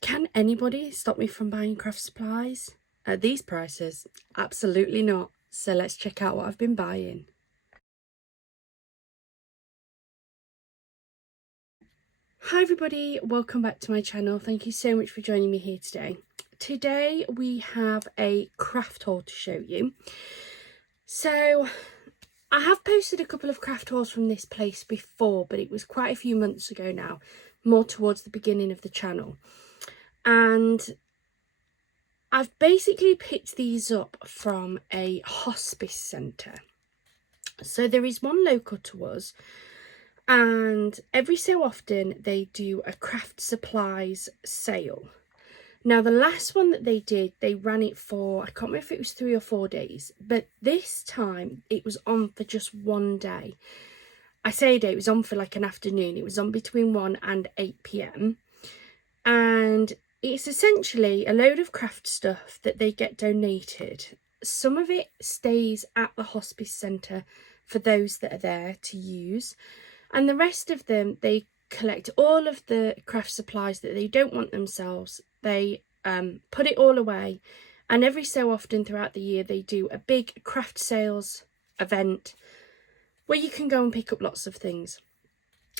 Can anybody stop me from buying craft supplies? At these prices? Absolutely not. So let's check out what I've been buying. Hi everybody, welcome back to my channel. Thank you so much for joining me here today. Today we have a craft haul to show you. So I have posted a couple of craft hauls from this place before, but it was quite a few months ago now, more towards the beginning of the channel. And I've basically picked these up from a hospice centre. So there is one local to us, and every so often they do a craft supplies sale. Now the last one that they did, they ran it for, I can't remember if it was 3 or 4 days, but this time it was on for just one day. I say a day, it was on for like an afternoon. It was on between 1 and 8 p.m. and it's essentially a load of craft stuff that they get donated. Some of it stays at the hospice centre for those that are there to use, and the rest of them, they collect all of the craft supplies that they don't want themselves. They put it all away, and every so often throughout the year they do a big craft sales event where you can go and pick up lots of things.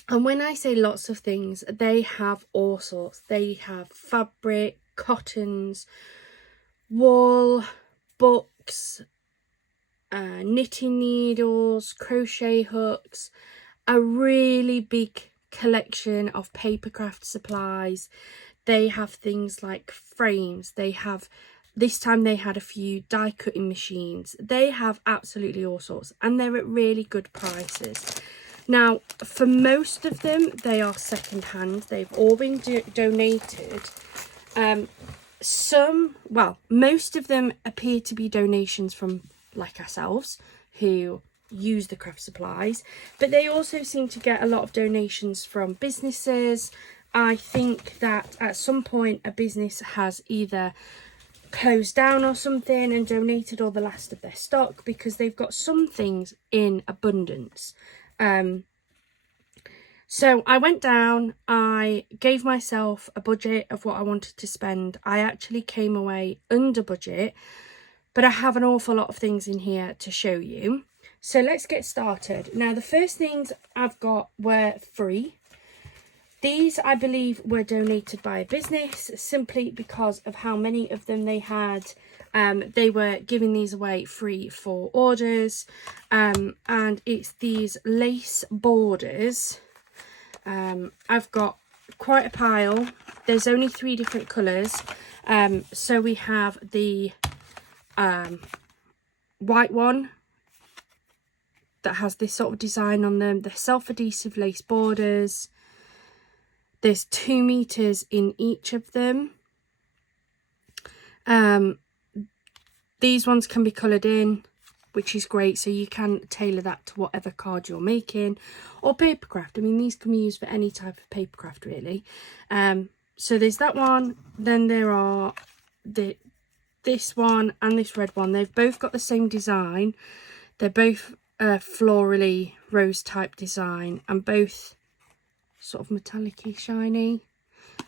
And when I say lots of things, they have all sorts. They have fabric, cottons, wool, books, knitting needles, crochet hooks, a really big collection of paper craft supplies. They have things like frames. They have, this time they had a few die cutting machines. They have absolutely all sorts, and they're at really good prices. Now, for most of them, they are second hand. They've all been donated. Most of them appear to be donations from like ourselves who use the craft supplies, but they also seem to get a lot of donations from businesses. I think that at some point a business has either closed down or something and donated all the last of their stock because they've got some things in abundance. So I went down, I gave myself a budget of what I wanted to spend. I actually came away under budget, but I have an awful lot of things in here to show you. So let's get started. Now, the first things I've got were free. These, I believe, were donated by a business simply because of how many of them they had. They were giving these away free for orders. And it's these lace borders. I've got quite a pile. There's only 3 different colours. So we have the white one that has this sort of design on them, the self-adhesive lace borders. There's 2 meters in each of them. These ones can be coloured in, which is great, so you can tailor that to whatever card you're making, or papercraft. I mean, these can be used for any type of papercraft really. So there's that one. Then there are this one and this red one. They've both got the same design. They're both florally rose type design, and both sort of metallic-y, shiny.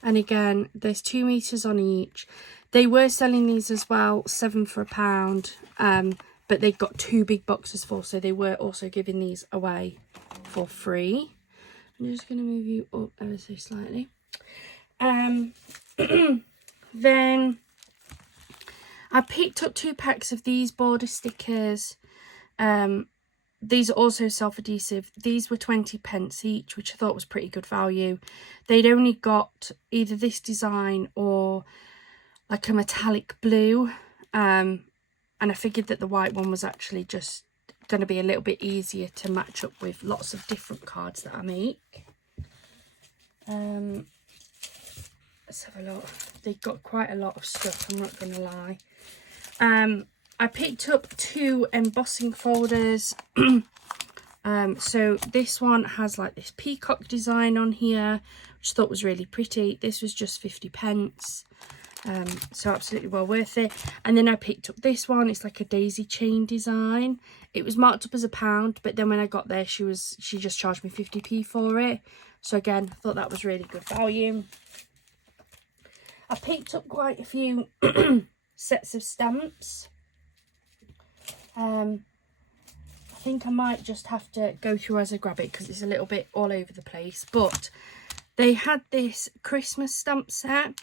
And again, there's 2 meters on each. They were selling these as well, 7 for £1, but they got 2 big boxes full, so they were also giving these away for free. I'm just going to move you up ever so slightly. Then I picked up 2 packs of these border stickers. These are also self-adhesive. These were 20p each, which I thought was pretty good value. They'd only got either this design or like a metallic blue. And I figured that the white one was actually just going to be a little bit easier to match up with lots of different cards that I make. Let's have a look. They've got quite a lot of stuff, I'm not going to lie. I picked up 2 embossing folders. So this one has like this peacock design on here, which I thought was really pretty. This was just 50p. So absolutely well worth it. And then I picked up this one. It's like a daisy chain design. It was marked up as £1, but then when I got there, she just charged me 50p for it. So again, I thought that was really good value. I picked up quite a few sets of stamps. I think I might just have to go through as I grab it because it's a little bit all over the place. But they had this Christmas stamp set,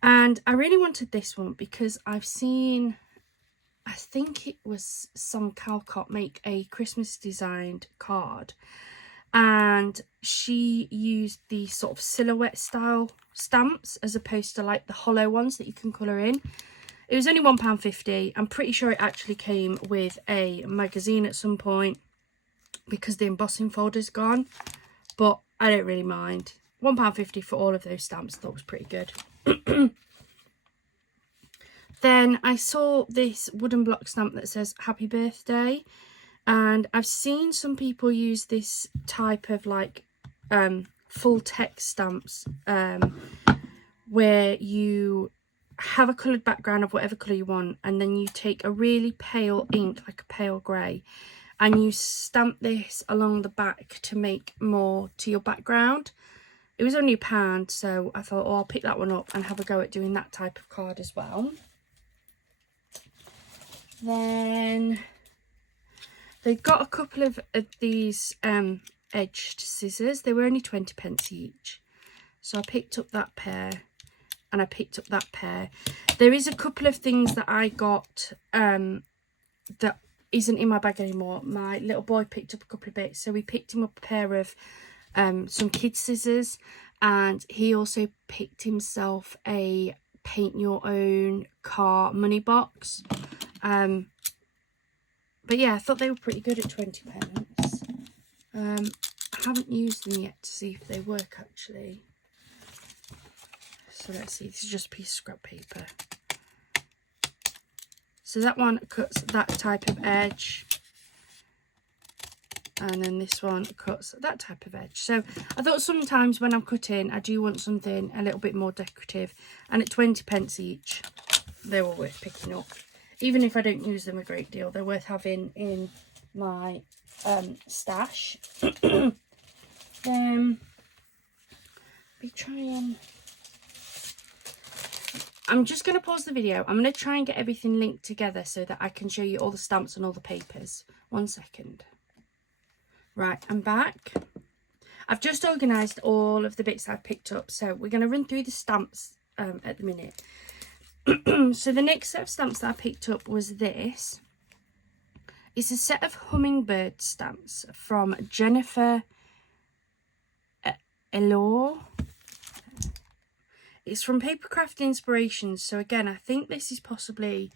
and I really wanted this one because I've seen, I think it was Sam Calcott make a Christmas designed card, and she used the sort of silhouette style stamps as opposed to like the hollow ones that you can colour in. It was only £1.50. I'm pretty sure it actually came with a magazine at some point because the embossing folder's gone, but I don't really mind. £1.50 for all of those stamps, I thought was pretty good. Then I saw this wooden block stamp that says happy birthday, and I've seen some people use this type of like full text stamps where you have a coloured background of whatever colour you want, and then you take a really pale ink, like a pale grey, and you stamp this along the back to make more to your background. It was only £1, so I thought, oh, I'll pick that one up and have a go at doing that type of card as well. Then they got a couple of these edged scissors. They were only 20p each, so I picked up that pair and I picked up that pair. There is a couple of things that I got that isn't in my bag anymore. My little boy picked up a couple of bits, so we picked him up a pair of some kids scissors, and he also picked himself a paint your own car money box. But yeah, I thought they were pretty good at 20p. I haven't used them yet to see if they work actually. So let's see, this is just a piece of scrap paper. So that one cuts that type of edge, and then this one cuts that type of edge. So I thought sometimes when I'm cutting, I do want something a little bit more decorative, and at 20p each, they were worth picking up. Even if I don't use them a great deal, they're worth having in my stash. Be trying. I'm just going to pause the video. I'm going to try and get everything linked together so that I can show you all the stamps and all the papers. 1 second. Right, I'm back. I've just organised all of the bits I've picked up, so we're going to run through the stamps at the minute. So the next set of stamps that I picked up was this. It's a set of hummingbird stamps from Jennifer Elore. It's from Papercraft Inspirations, so again, I think this is possibly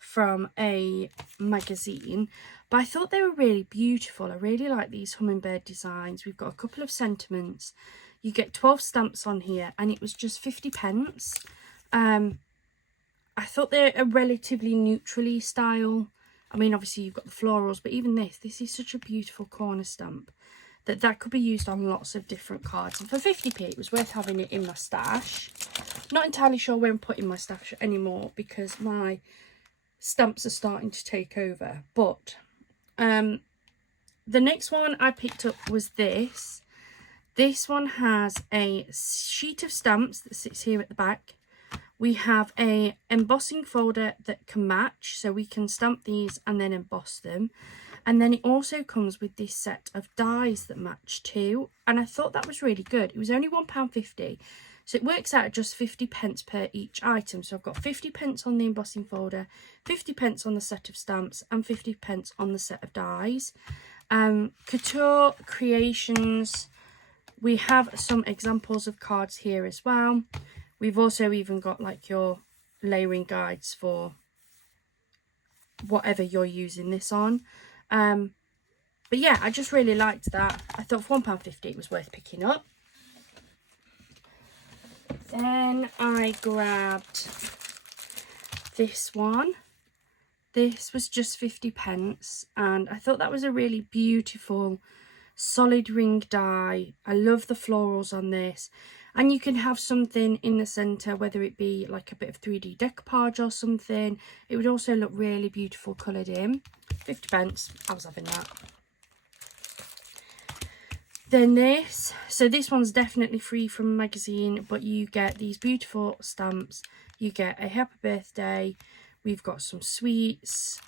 from a magazine, but I thought they were really beautiful. I really like these hummingbird designs. We've got a couple of sentiments. You get 12 stamps on here, and it was just 50p. I thought they're a relatively neutrally style. I mean, obviously you've got the florals, but even this is such a beautiful corner stamp that could be used on lots of different cards. And for 50p, it was worth having it in my stash. Not entirely sure where I'm putting my stash anymore because my stamps are starting to take over. But the next one I picked up was this. This one has a sheet of stamps that sits here at the back. We have a embossing folder that can match, so we can stamp these and then emboss them. And then it also comes with this set of dies that match too. And I thought that was really good. It was only £1.50. So it works out at just 50p per each item. So I've got 50p on the embossing folder, 50p on the set of stamps, and 50p on the set of dies. Couture Creations. We have some examples of cards here as well. We've also even got like your layering guides for whatever you're using this on. But yeah, I just really liked that. I thought for £1.50 it was worth picking up. Then I grabbed this one. This was just 50p, and I thought that was a really beautiful solid ring die. I love the florals on this. And you can have something in the centre, whether it be like a bit of 3D decoupage or something. It would also look really beautiful coloured in. 50p, I was having that. Then this, so this one's definitely free from a magazine, but you get these beautiful stamps. You get a happy birthday. We've got some sweets.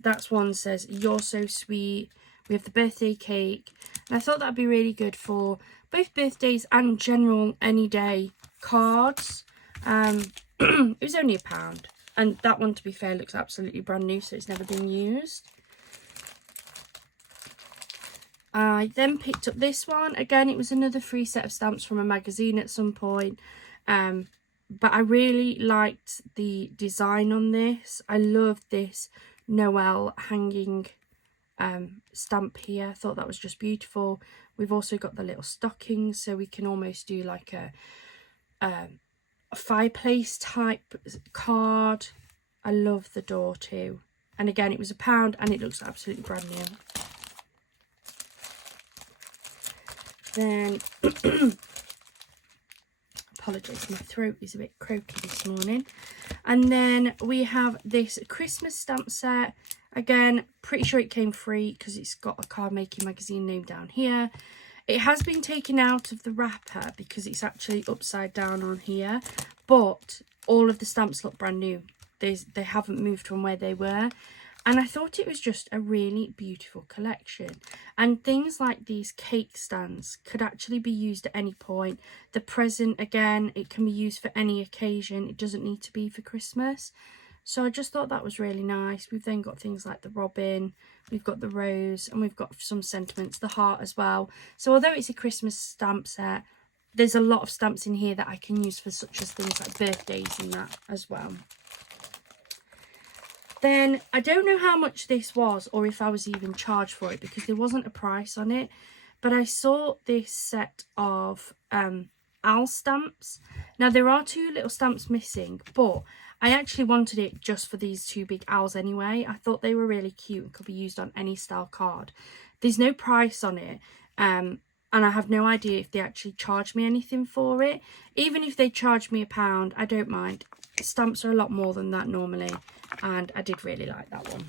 That's one says you're so sweet. We have the birthday cake, and I thought that'd be really good for both birthdays and general any day cards. It was only £1, and that one, to be fair, looks absolutely brand new, so it's never been used. I then picked up this one. Again, it was another free set of stamps from a magazine at some point. But I really liked the design on this. I loved this Noel hanging stamp here. I thought that was just beautiful. We've also got the little stockings, so we can almost do like a fireplace type card. I love the door too. And again, it was £1 and it looks absolutely brand new. Then, apologise, my throat is a bit croaky this morning. And then we have this Christmas stamp set. Again, pretty sure it came free because it's got a card making magazine name down here. It has been taken out of the wrapper because it's actually upside down on here. But all of the stamps look brand new. They haven't moved from where they were. And I thought it was just a really beautiful collection. And things like these cake stands could actually be used at any point. The present, again, it can be used for any occasion. It doesn't need to be for Christmas. So I just thought that was really nice. We've then got things like the robin, we've got the rose, and we've got some sentiments, the heart as well. So although it's a Christmas stamp set, there's a lot of stamps in here that I can use for such as things like birthdays and that as well. Then, I don't know how much this was or if I was even charged for it because there wasn't a price on it. But I saw this set of owl stamps. Now, there are 2 little stamps missing, but I actually wanted it just for these 2 big owls anyway. I thought they were really cute and could be used on any style card. There's no price on it. And I have no idea if they actually charge me anything for it. Even if they charge me £1, I don't mind. Stamps are a lot more than that normally, and I did really like that one.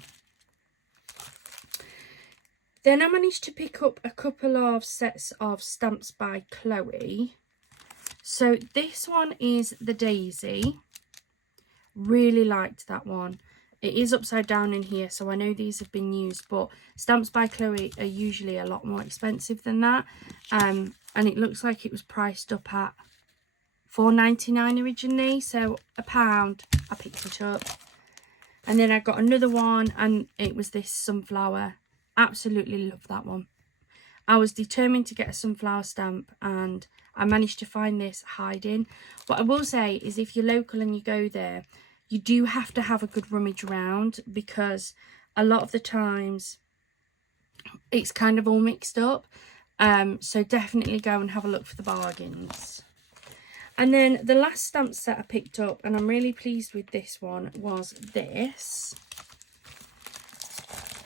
Then I managed to pick up a couple of sets of stamps by Chloe. So this one is the Daisy. Really liked that one. It is upside down in here, so I know these have been used, but stamps by Chloe are usually a lot more expensive than that. And it looks like it was priced up at £4.99 originally, so £1. I picked it up. And then I got another one, and it was this sunflower. Absolutely love that one. I was determined to get a sunflower stamp, and I managed to find this hiding. What I will say is if you're local and you go there, you do have to have a good rummage around, because a lot of the times it's kind of all mixed up. So definitely go and have a look for the bargains. And then the last stamp set I picked up, and I'm really pleased with this one, was this.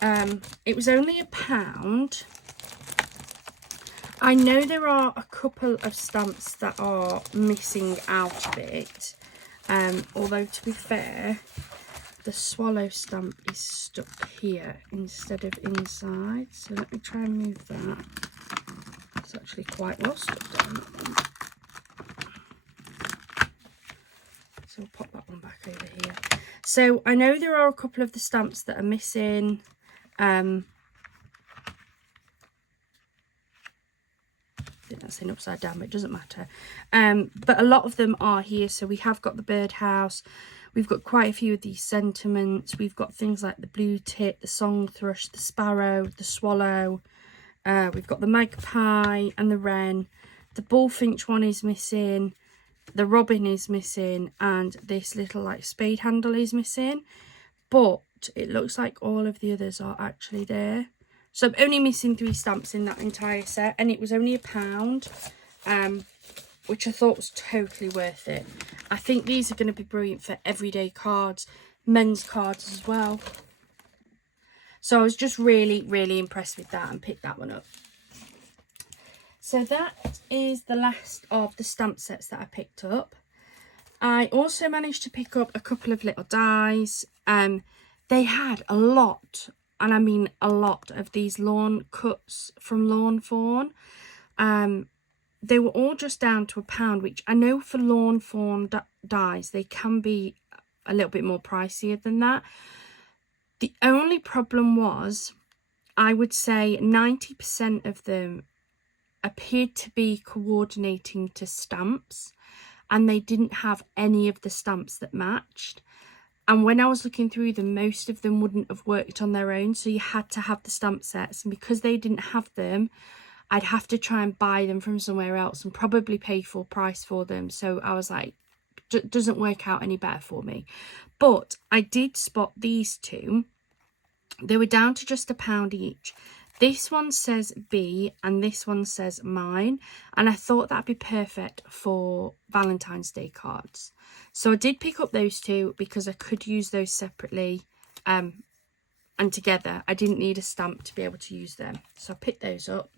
It was only £1. I know there are a couple of stamps that are missing out of it. Although, to be fair, the swallow stamp is stuck here instead of inside. So let me try and move that. It's actually quite well stuck down that one. So I'll pop that one back over here. So I know there are a couple of the stamps that are missing. I think that's in upside down, but it doesn't matter. But a lot of them are here. So we have got the birdhouse. We've got quite a few of these sentiments. We've got things like the blue tit, the song thrush, the sparrow, the swallow. We've got the magpie and the wren. The bullfinch one is missing. The robin is missing, and this little like spade handle is missing, but it looks like all of the others are actually there. So I'm only missing 3 stamps in that entire set, and it was only £1, which I thought was totally worth it. I think these are going to be brilliant for everyday cards, men's cards as well. So I was just really, really impressed with that and picked that one up. So that is the last of the stamp sets that I picked up. I also managed to pick up a couple of little dies. They had a lot and I mean a lot, of these lawn cuts from Lawn Fawn. They were all just down to £1, which I know for Lawn Fawn dies, they can be a little bit more pricier than that. The only problem was, I would say 90% of them appeared to be coordinating to stamps, and they didn't have any of the stamps that matched. And when I was looking through them, most of them wouldn't have worked on their own, so you had to have the stamp sets. And because they didn't have them, I'd have to try and buy them from somewhere else and probably pay full price for them. So I was like, doesn't work out any better for me. But I did spot these two. They were down to just £1 each. This one says B and this one says mine, and I thought that'd be perfect for Valentine's Day cards. So I did pick up those two because I could use those separately and together. I didn't need a stamp to be able to use them, so I picked those up.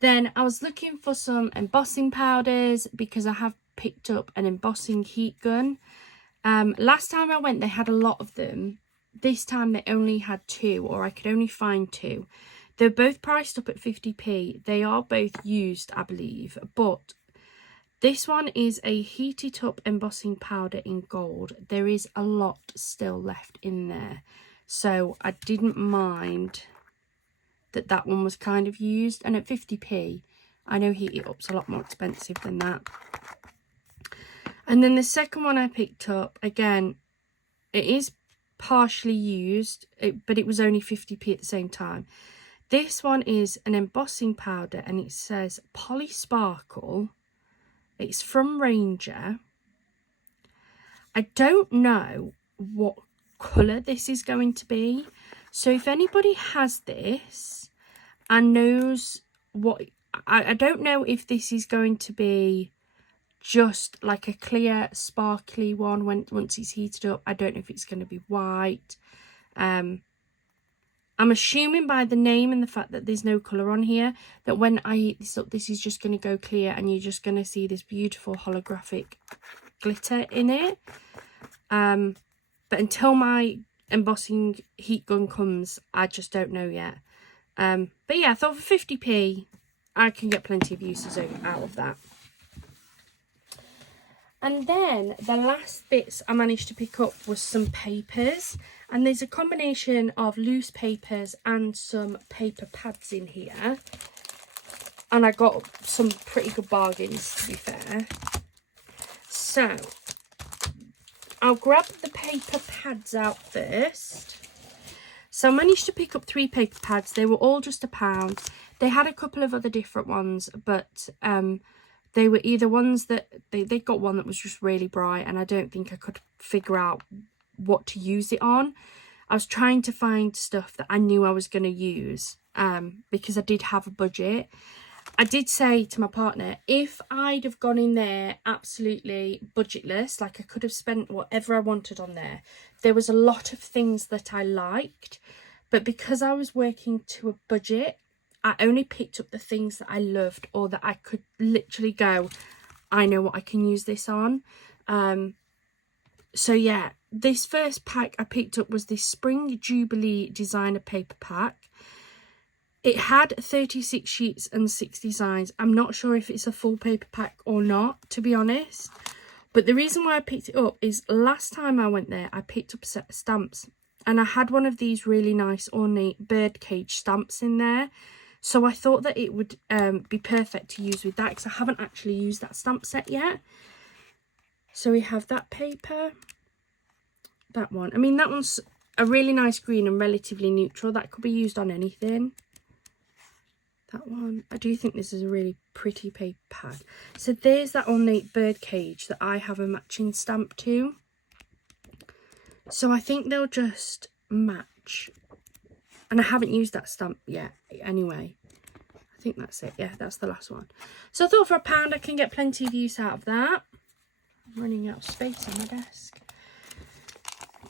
Then I was looking for some embossing powders because I have picked up an embossing heat gun. Last time I went, they had a lot of them. This time they only had 2, or I could only find 2. They're both priced up at 50p. They are both used, I believe, but this one is a heated up embossing powder in gold. There is a lot still left in there, so I didn't mind that one was kind of used. And at 50p, I know heated up's a lot more expensive than that. And then the second one I picked up, again, it is partially used, but it was only 50p at the same time. This one is an embossing powder and it says Poly Sparkle. It's from Ranger. I don't know what colour this is going to be. So if anybody has this and knows what... I don't know if this is going to be just like a clear sparkly one once it's heated up. I don't know if it's going to be white. I'm assuming by the name and the fact that there's no colour on here that when I heat this up, this is just going to go clear and you're just going to see this beautiful holographic glitter in it. But until my embossing heat gun comes, I just don't know yet. But yeah, I thought for 50p, I can get plenty of uses out of that. And then the last bits I managed to pick up was some papers. And there's a combination of loose papers and some paper pads in here. And I got some pretty good bargains, to be fair. So, I'll grab the paper pads out first. So I managed to pick up 3 paper pads. They were all just £1. They had a couple of other different ones, but they were either ones that they got one that was just really bright, and I don't think I could figure out what to use it on. I was trying to find stuff that I knew I was going to use because I did have a budget. I did say to my partner, if I'd have gone in there absolutely budgetless, like I could have spent whatever I wanted on there, there was a lot of things that I liked, but because I was working to a budget, I only picked up the things that I loved or that I could literally go, I know what I can use this on. So yeah, this first pack I picked up was this Spring Jubilee designer paper pack. It had 36 sheets and 6 designs. I'm not sure if it's a full paper pack or not, to be honest. But the reason why I picked it up is last time I went there, I picked up a set of stamps. And I had one of these really nice ornate birdcage stamps in there. So I thought that it would be perfect to use with that, because I haven't actually used that stamp set yet. So we have that paper. That one. I mean, that one's a really nice green and relatively neutral. That could be used on anything. That one. I do think this is a really pretty paper pad. So there's that ornate birdcage that I have a matching stamp to. So I think they'll just match. And I haven't used that stamp yet anyway. I think that's it. Yeah, that's the last one. So I thought for £1 I can get plenty of use out of that. I'm running out of space on my desk.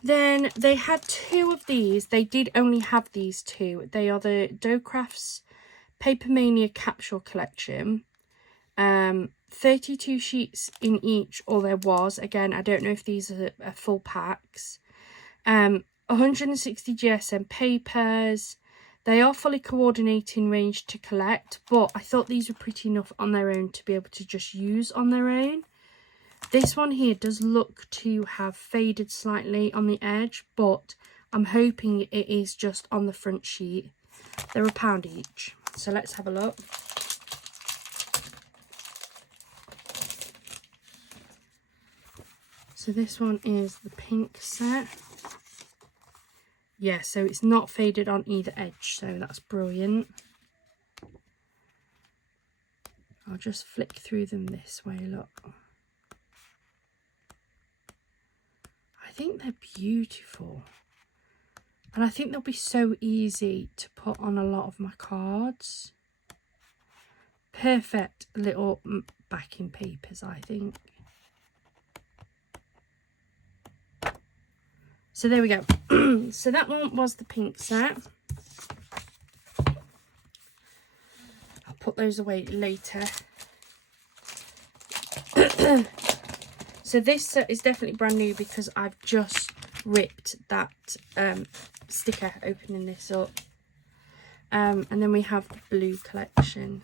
Then they had 2 of these. They did only have these 2. They are the Dough Crafts Paper Mania Capsule Collection. 32 sheets in each, or there was. Again, I don't know if these are full packs. 160 GSM papers. They are fully coordinating range to collect, but I thought these were pretty enough on their own to be able to just use on their own. This one here does look to have faded slightly on the edge, but I'm hoping it is just on the front sheet. They're £1 each. So let's have a look. So this one is the pink set. Yeah, so it's not faded on either edge, so that's brilliant. I'll just flick through them this way, look. I think they're beautiful. And I think they'll be so easy to put on a lot of my cards. Perfect little backing papers, I think. So there we go. So that one was the pink set. I'll put those away later. So this set is definitely brand new because I've just ripped that sticker opening this up. And then we have the blue collection.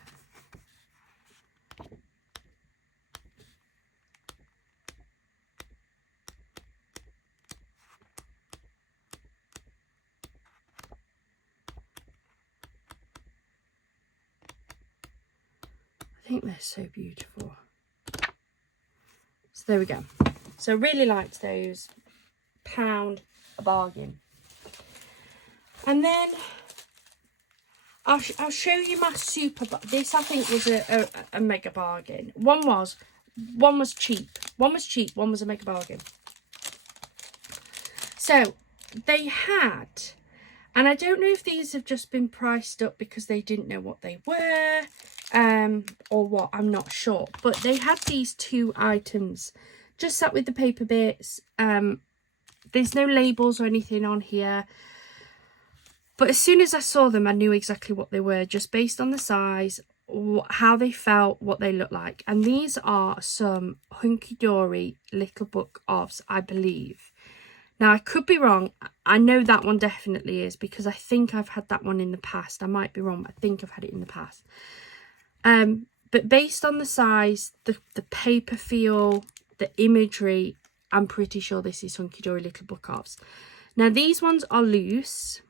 I think they're so beautiful. So there we go. So really liked those. £1 a bargain. And then I'll show you my super. This I think was a mega bargain. One was cheap. One was cheap. One was a mega bargain. So they had, and I don't know if these have just been priced up because they didn't know what they were, or what, I'm not sure. But they had these 2 items just sat with the paper bits. There's no labels or anything on here. But as soon as I saw them, I knew exactly what they were, just based on the size, how they felt, what they looked like. And these are some Hunky Dory little book ofs, I believe. Now, I could be wrong. I know that one definitely is because I think I've had that one in the past. I might be wrong, but I think I've had it in the past. But based on the size, the paper feel, the imagery, I'm pretty sure this is Hunky Dory little book ofs. Now, these ones are loose.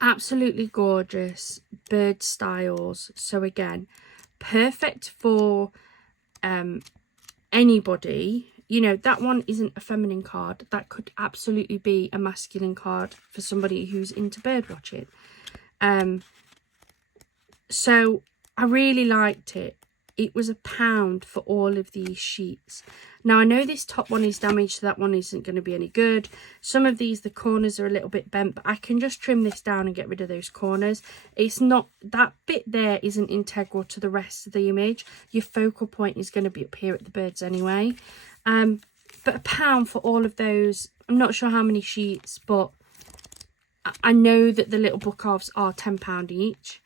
Absolutely gorgeous bird styles. So again, perfect for anybody. You know, that one isn't a feminine card. That could absolutely be a masculine card for somebody who's into bird watching. So I really liked it. It was £1 for all of these sheets. Now, I know this top one is damaged, so that one isn't going to be any good. Some of these, the corners are a little bit bent, but I can just trim this down and get rid of those corners. It's not, that bit there isn't integral to the rest of the image. Your focal point is going to be up here at the birds anyway. But £1 for all of those. I'm not sure how many sheets, but I know that the little book ofs are £10 each.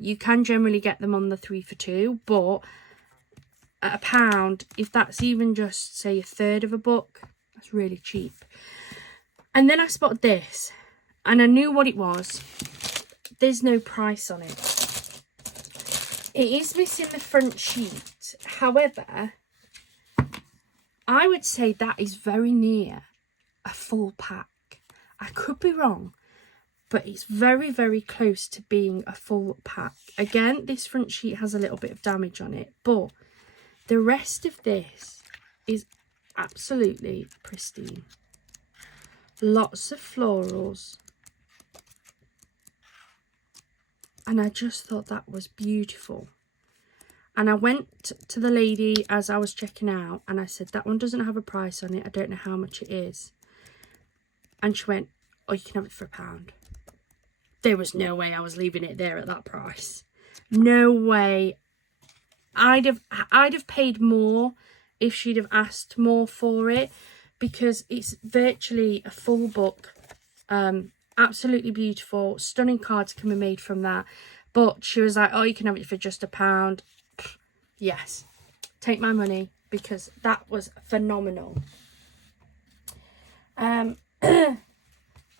You can generally get them on the 3 for 2, but at £1, if that's even just, say, a third of a book, that's really cheap. And then I spotted this, and I knew what it was. There's no price on it. It is missing the front sheet. However, I would say that is very near a full pack. I could be wrong, but it's very, very close to being a full pack. Again, this front sheet has a little bit of damage on it, but the rest of this is absolutely pristine. Lots of florals. And I just thought that was beautiful. And I went to the lady as I was checking out and I said, that one doesn't have a price on it. I don't know how much it is. And she went, oh, you can have it for £1. There was no way I was leaving it there at that price. No way. I'd have paid more if she'd have asked more for it, because it's virtually a full book. Absolutely beautiful. Stunning cards can be made from that. But she was like, oh, you can have it for just £1. Yes, take my money, because that was phenomenal.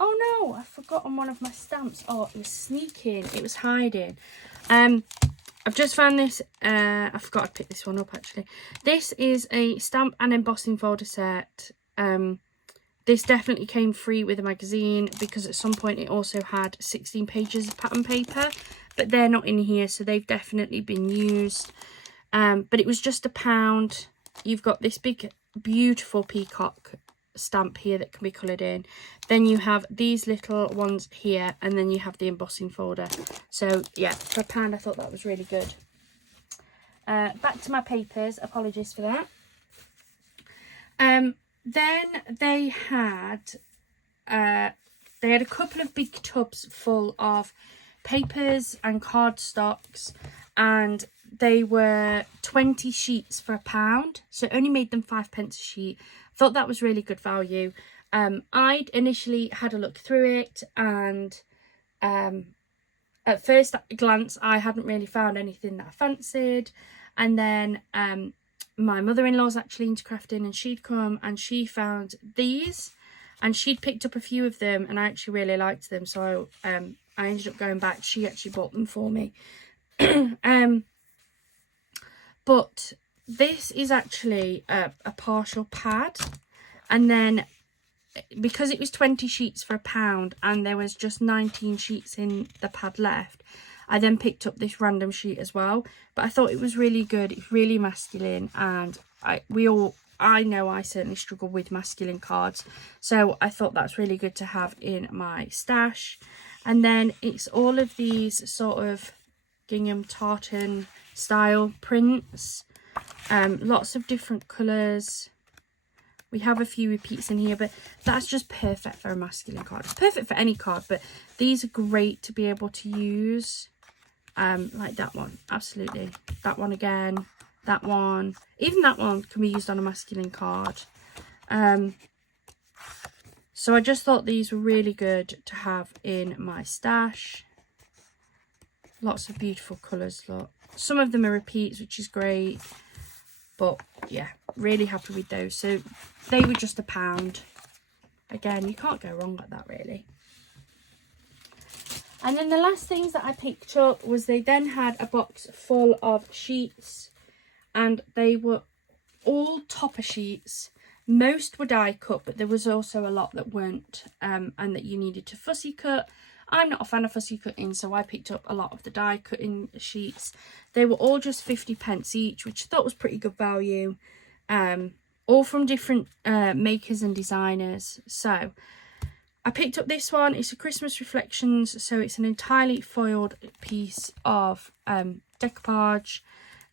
Oh no, I've forgotten one of my stamps. Oh, it was sneaking. It was hiding. I've just found this. I forgot to pick this one up actually. This is a stamp and embossing folder set. This definitely came free with a magazine because at some point it also had 16 pages of pattern paper, but they're not in here, so they've definitely been used. But it was just £1. You've got this big, beautiful peacock stamp here that can be coloured in. Then you have these little ones here, and then you have the embossing folder. So yeah, for £1 I thought that was really good. Back to my papers, apologies for that. Then they had a couple of big tubs full of papers and cardstocks, and they were 20 sheets for £1, so it only made them 5p a sheet. Thought that was really good value. I'd initially had a look through it, and at first glance I hadn't really found anything that I fancied, and then my mother-in-law's actually into crafting, and she'd come and she found these, and she'd picked up a few of them, and I actually really liked them, so I ended up going back. She actually bought them for me. But this is actually a partial pad, and then because it was 20 sheets for £1 and there was just 19 sheets in the pad left, I then picked up this random sheet as well. But I thought it was really good. It's really masculine, and I know I certainly struggle with masculine cards, so I thought that's really good to have in my stash. And then it's all of these sort of gingham tartan style prints, lots of different colours. We have a few repeats in here, but that's just perfect for a masculine card. It's perfect for any card, but these are great to be able to use. Like that one, absolutely. That one again, that one. Even that one can be used on a masculine card. So I just thought these were really good to have in my stash. Lots of beautiful colours, look. Some of them are repeats, which is great. But yeah, really happy with those. So they were just £1. Again, you can't go wrong at that, really. And then the last things that I picked up was they then had a box full of sheets, and they were all topper sheets. Most were die cut, but there was also a lot that weren't, and that you needed to fussy cut. I'm not a fan of fussy cutting, so I picked up a lot of the die cutting sheets. They were all just 50p each, which I thought was pretty good value. All from different makers and designers. So I picked up this one. It's a Christmas Reflections, so it's an entirely foiled piece of decoupage.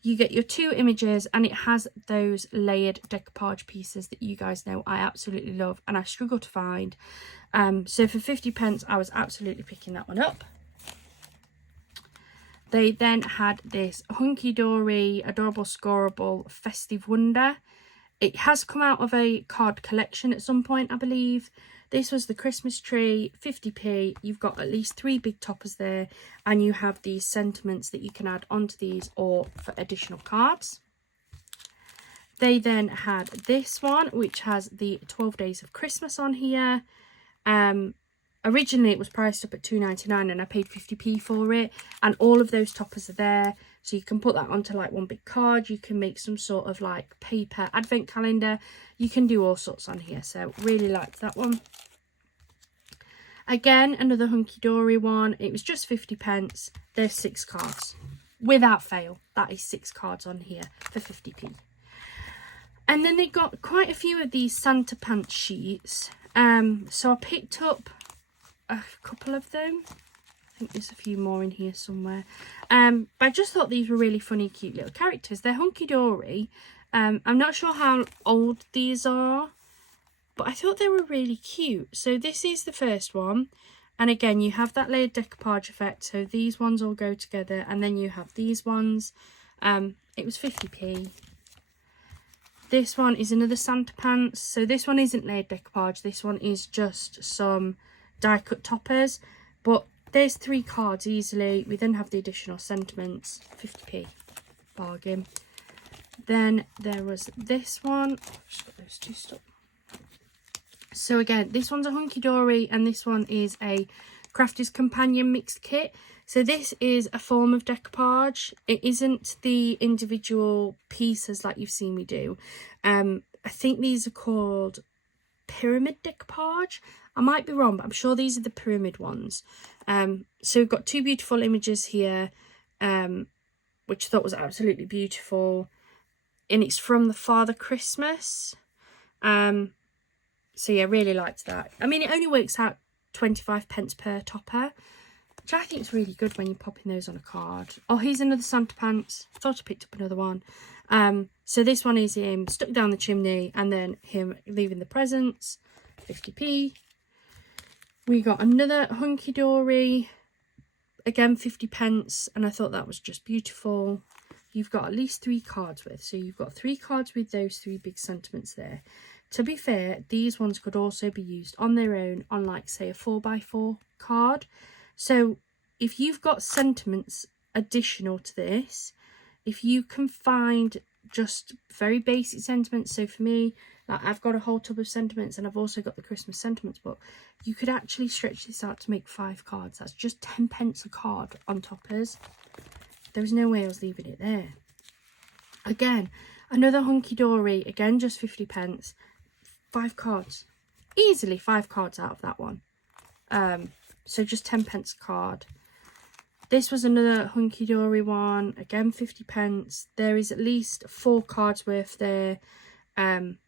You get your 2 images, and it has those layered decoupage pieces that you guys know I absolutely love and I struggle to find. So for 50p, I was absolutely picking that one up. They then had this Hunky Dory Adorable Scoreable Festive Wonder. It has come out of a card collection at some point, I believe. This was the Christmas tree, 50p. You've got at least 3 big toppers there, and you have these sentiments that you can add onto these or for additional cards. They then had this one, which has the 12 Days of Christmas on here. Originally it was priced up at £2.99 and I paid 50p for it, and all of those toppers are there, so you can put that onto like one big card. You can make some sort of like paper advent calendar. You can do all sorts on here, so really liked that one. Again, another Hunky Dory one. It was just 50p. There's 6 cards without fail. That is 6 cards on here for 50p. And then they got quite a few of these Santa pants sheets. So I picked up a couple of them. I think there's a few more in here somewhere. But I just thought these were really funny, cute little characters. They're Hunky Dory. I'm not sure how old these are, but I thought they were really cute. So this is the first one. And again, you have that layered decoupage effect. So these ones all go together. And then you have these ones. It was 50p. This one is another Santa pants. So this one isn't layered decoupage. This one is just some die cut toppers. But there's 3 cards easily. We then have the additional sentiments. 50p. Bargain. Then there was this one. I've just got those 2 stuck. So again, this one's a Hunky Dory and this one is a Crafter's Companion mixed kit. So this is a form of decoupage. It isn't the individual pieces like you've seen me do. I think these are called pyramid decoupage. I might be wrong, but I'm sure these are the pyramid ones. So we've got two beautiful images here, which I thought was absolutely beautiful. And it's from the Father Christmas. So yeah, really liked that. I mean, it only works out 25p per topper, which I think is really good when you're popping those on a card. Oh, here's another Santa pants. I thought I picked up another one. So this one is him stuck down the chimney and then him leaving the presents, 50p. We got another Hunky Dory, again 50p, and I thought that was just beautiful. You've got at least 3 cards with, so you've got 3 cards with those 3 big sentiments there. To be fair, these ones could also be used on their own on, like, say, a 4x4 card. So if you've got sentiments additional to this, if you can find just very basic sentiments, so for me, like, I've got a whole tub of sentiments and I've also got the Christmas sentiments book, you could actually stretch this out to make 5 cards. That's just 10p a card on toppers. There was no way I was leaving it there. Again, another Hunky Dory, again just 50p. 5 cards, easily 5 cards out of that one. So just 10p a card. This was another Hunky Dory one, again 50p. There is at least 4 cards worth there.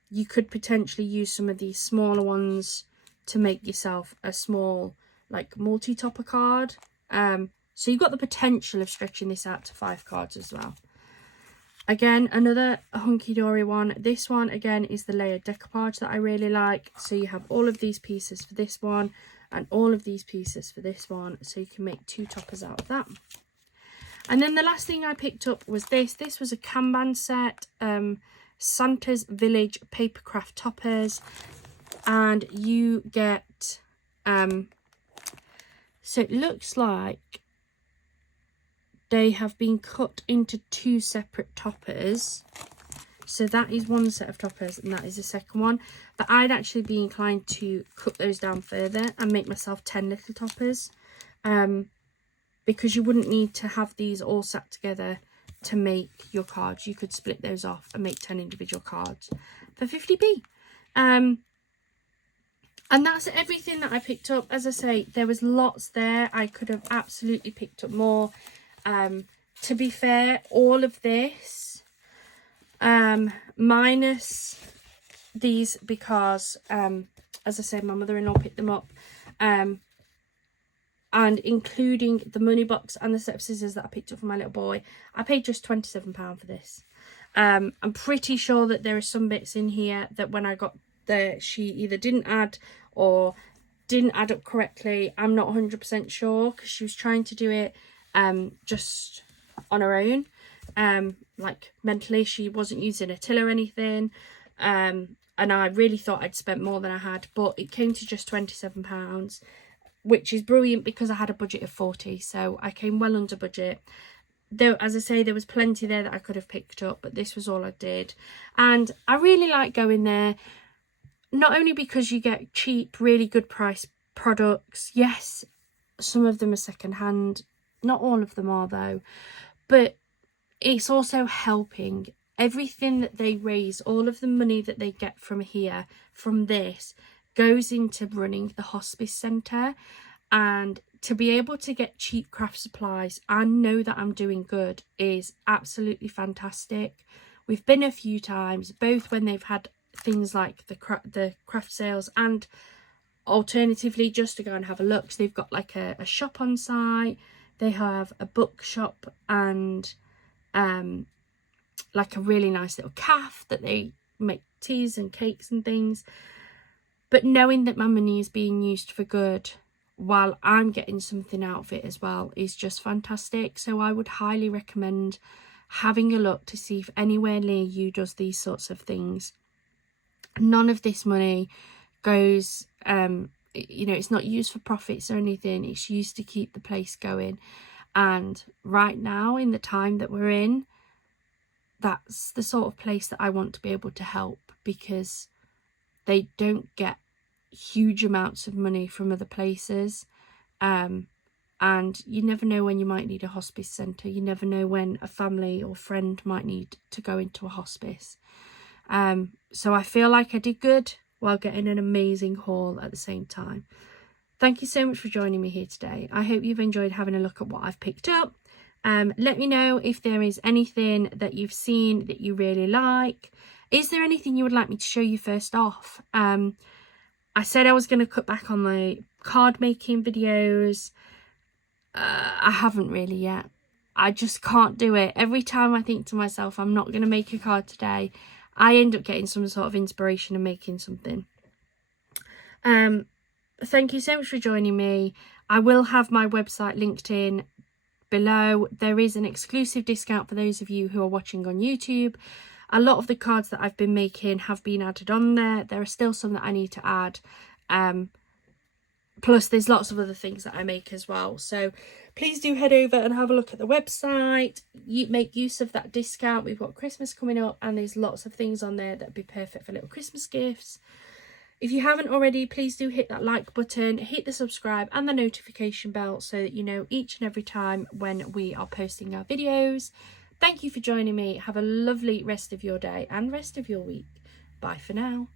You could potentially use some of these smaller ones to make yourself a small, like, multi-topper card. So you've got the potential of stretching this out to 5 cards as well. Again, another Hunky Dory one. This one, again, is the layered decoupage that I really like. So you have all of these pieces for this one and all of these pieces for this one. So you can make 2 toppers out of that. And then the last thing I picked up was this. This was a Kanban set, Santa's Village paper craft toppers. And you get, so it looks like they have been cut into 2 separate toppers. So that is one set of toppers and that is the second one. But I'd actually be inclined to cut those down further and make myself 10 little toppers. Because you wouldn't need to have these all sat together to make your cards. You could split those off and make 10 individual cards for 50p. And that's everything that I picked up. As I say, there was lots there. I could have absolutely picked up more. To be fair, all of this, minus these because, as I said, my mother-in-law picked them up, and including the money box and the set of scissors that I picked up for my little boy, I paid just £27 for this. I'm pretty sure that there are some bits in here that when I got there, she either didn't add or didn't add up correctly. I'm not 100% sure because she was trying to do it just on her own, like mentally. She wasn't using a till or anything, and I really thought I'd spent more than I had, but it came to just £27, which is brilliant because I had a budget of 40, so I came well under budget. Though, as I say, there was plenty there that I could have picked up, but this was all I did. And I really like going there, not only because you get cheap, really good price products. Yes, some of them are second hand. Not all of them are though, but it's also helping. Everything that they raise, all of the money that they get from here, from this, goes into running the hospice centre. And to be able to get cheap craft supplies and know that I'm doing good is absolutely fantastic. We've been a few times, both when they've had things like the craft sales and alternatively just to go and have a look. So they've got like a shop on site. They have a bookshop and like a really nice little cafe that they make teas and cakes and things. But knowing that my money is being used for good while I'm getting something out of it as well is just fantastic. So I would highly recommend having a look to see if anywhere near you does these sorts of things. None of this money goes, you know, it's not used for profits or anything. It's used to keep the place going. And right now, in the time that we're in, that's the sort of place that I want to be able to help, because they don't get huge amounts of money from other places. And you never know when you might need a hospice centre. You never know when a family or friend might need to go into a hospice. So I feel like I did good while getting an amazing haul at the same time. Thank you so much for joining me here today. I hope you've enjoyed having a look at what I've picked up. Let me know if there is anything that you've seen that you really like. Is there anything you would like me to show you first off? I said I was going to cut back on the card making videos. I haven't really yet. I just can't do it. Every time I think to myself, I'm not going to make a card today, I end up getting some sort of inspiration and making something. Thank you so much for joining me. I will have my website linked in below. There is an exclusive discount for those of you who are watching on YouTube. A lot of the cards that I've been making have been added on there. There are still some that I need to add. Plus there's lots of other things that I make as well. So please do head over and have a look at the website. You make use of that discount. We've got Christmas coming up and there's lots of things on there that'd be perfect for little Christmas gifts. If you haven't already, please do hit that like button, hit the subscribe and the notification bell so that you know each and every time when we are posting our videos. Thank you for joining me. Have a lovely rest of your day and rest of your week. Bye for now.